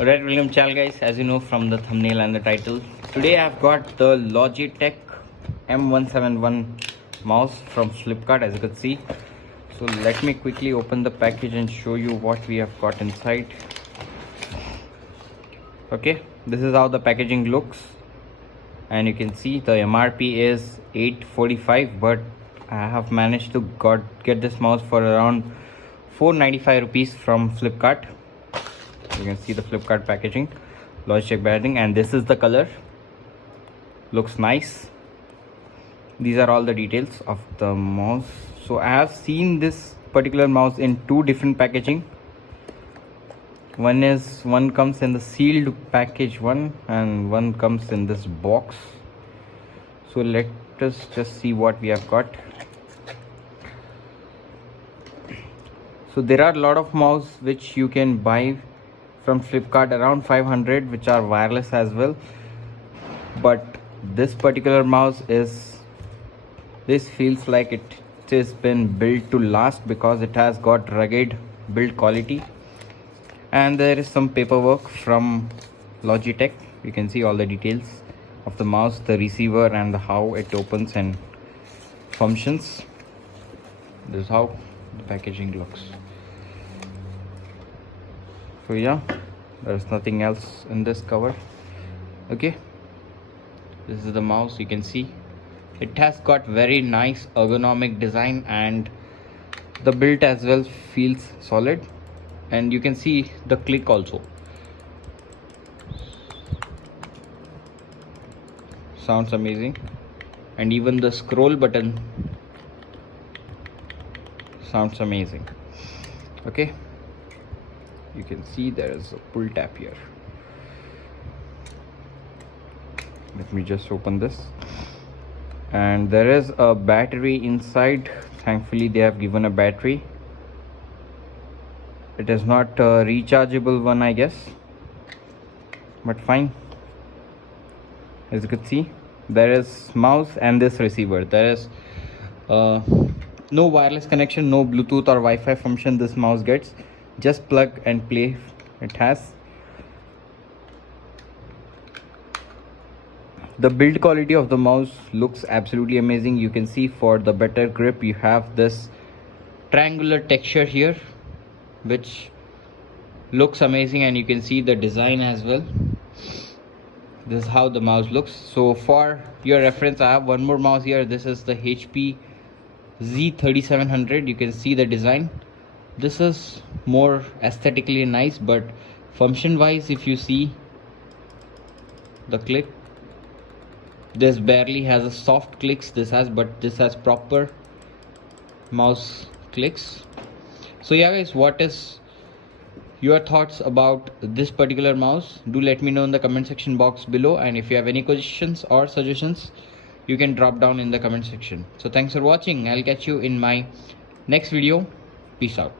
Alright, welcome channel guys. As you know from the thumbnail and the title, today I've got the Logitech M171 mouse from Flipkart, as you can see. So let me quickly open the package and show you what we have got inside. Okay, this is how the packaging looks, and you can see the MRP is 845, but I have managed to get this mouse for around 495 rupees from Flipkart. You can see the Flipkart packaging, Logitech packaging, and this is the color. Looks nice. These are all the details of the mouse. So I have seen this particular mouse in two different packaging. One comes in the sealed package one, and one comes in this box. So let us just see what we have got. So there are a lot of mouse which you can buy from Flipkart, around 500, which are wireless as well, but this particular mouse feels like it has been built to last, because it has got rugged build quality. And there is some paperwork from Logitech. You can see all the details of the mouse, the receiver, and how it opens and functions. This is how the packaging looks. So yeah, there's nothing else in this cover. Okay, this is the mouse. You can see it has got very nice ergonomic design, and the build as well feels solid, and you can see the click also. Sounds amazing. And even the scroll button sounds amazing. Okay, you can see there is a pull tab here. Let me just open this, and there is a battery inside. Thankfully they have given a battery. It is not a rechargeable one, I guess, but fine. As you can see, there is mouse and this receiver. There is no wireless connection, no Bluetooth or Wi-Fi function this mouse gets. Just plug and play it has. The build quality of the mouse looks absolutely amazing. You can see for the better grip you have this triangular texture here, which looks amazing, and you can see the design as well. This is how the mouse looks. So for your reference, I have one more mouse here. This is the HP Z3700. You can see the design. This is more aesthetically nice, but function wise, if you see the click, this barely has a soft clicks. This has proper mouse clicks. So yeah guys, what is your thoughts about this particular mouse? Do let me know in the comment section box below, and if you have any questions or suggestions, you can drop down in the comment section. So thanks for watching. I'll catch you in my next video. Peace out.